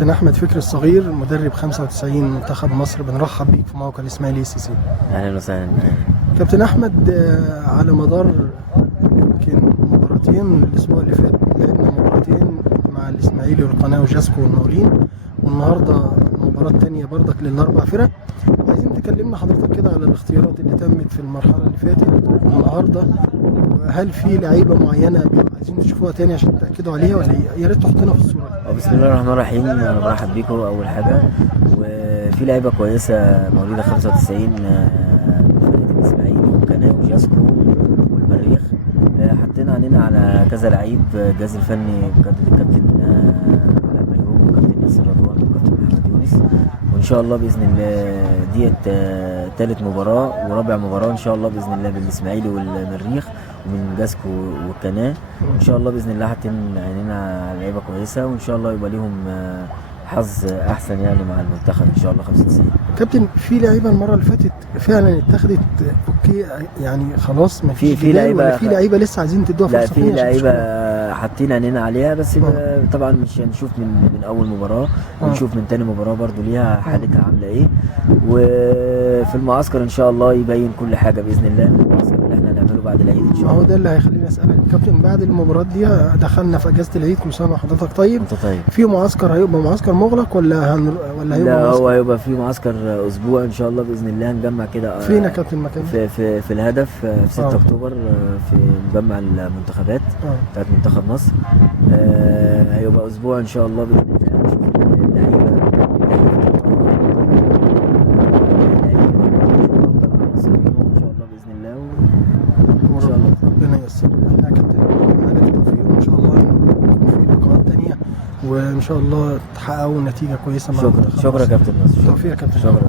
كابتن احمد فكري الصغير مدرب 95 منتخب مصر، بنرحب بيك في موقع الاسماعيلي سي سي. اهلا وسهلا. كابتن احمد، على مدار يمكن مباراتين الاسبوع اللي فات لعبنا مباراتين مع الاسماعيلي والقناه وجاسكو والمقاولين، والنهارده المباراه الثانيه بردك للاربع فرق. عايزين تكلمنا حضرتك كده على الاختيارات اللي تمت في المرحله اللي فاتت النهارده، هل في لعيبه معينه عايزين تشوفوها تاني عشان تاكدوا عليها، ولا يا ريت تحطنا في الصوره؟ بسم الله الرحمن الرحيم. انا برحب بيكم اول حاجه، وفي لعيبه كويسه مواليد 95 فرقه الاسماعيلي وقناه وجاسكو والمريخ. حطينا علينا على كذا لعيب، الجهاز الفني بقياده الكابتن علاء ميهوب وكابتن ياسر رضوان وكابتن محمد يونس، وان شاء الله باذن الله ديت ثالث مباراه ورابع مباراه ان شاء الله باذن الله بالاسماعيلي والمريخ ومن جاسكو والقناه. ان شاء الله باذن الله حاطين عينينا على لعيبه كويسه، وان شاء الله يبقى ليهم حظ احسن يعني مع المنتخب ان شاء الله 95. كابتن، في لعيبه المره اللي فاتت فعلا اتخذت اوكي يعني خلاص، ما في لعيبه، في لعيبه لسه عايزين تدوها فرصه؟ لا، في لعيبه حاطين عينينا عليها، بس طبعا مش هنشوف من اول مباراه، ونشوف من تاني مباراه برضو ليها حالتها عامله ايه، وفي المعسكر ان شاء الله يبين كل حاجه باذن الله. المعسكر اللي احنا هنعمله بعد العيد ان شاء الله. ما هو ده اللي هيخليني اسالك كابتن، بعد المباراه دي دخلنا في اجازه العيد، كل سنه وحضرتك طيب. انت طيب. في معسكر هيبقى معسكر مغلق ولا ولا هيبقى لا، معسكر؟ هو هيبقى في معسكر اسبوع ان شاء الله باذن الله. هنجمع كده فين يا كابتن المكان؟ في الهدف في 6 اكتوبر، في مجمع المنتخبات بتاعت منتخب مصر. هيبقى اسبوع ان شاء الله باذن الله. نشوف اللعيبه ان شاء الله باذن الله، وان شاء الله ربنا ييسر. احنا يا كابتن نتمنى لك التوفيق، وان شاء الله يكون في لقاءات تانيه، وان شاء الله تحققوا نتيجه كويسه مع شكرا يا كابتن. التوفيق يا كابتن. شكرا.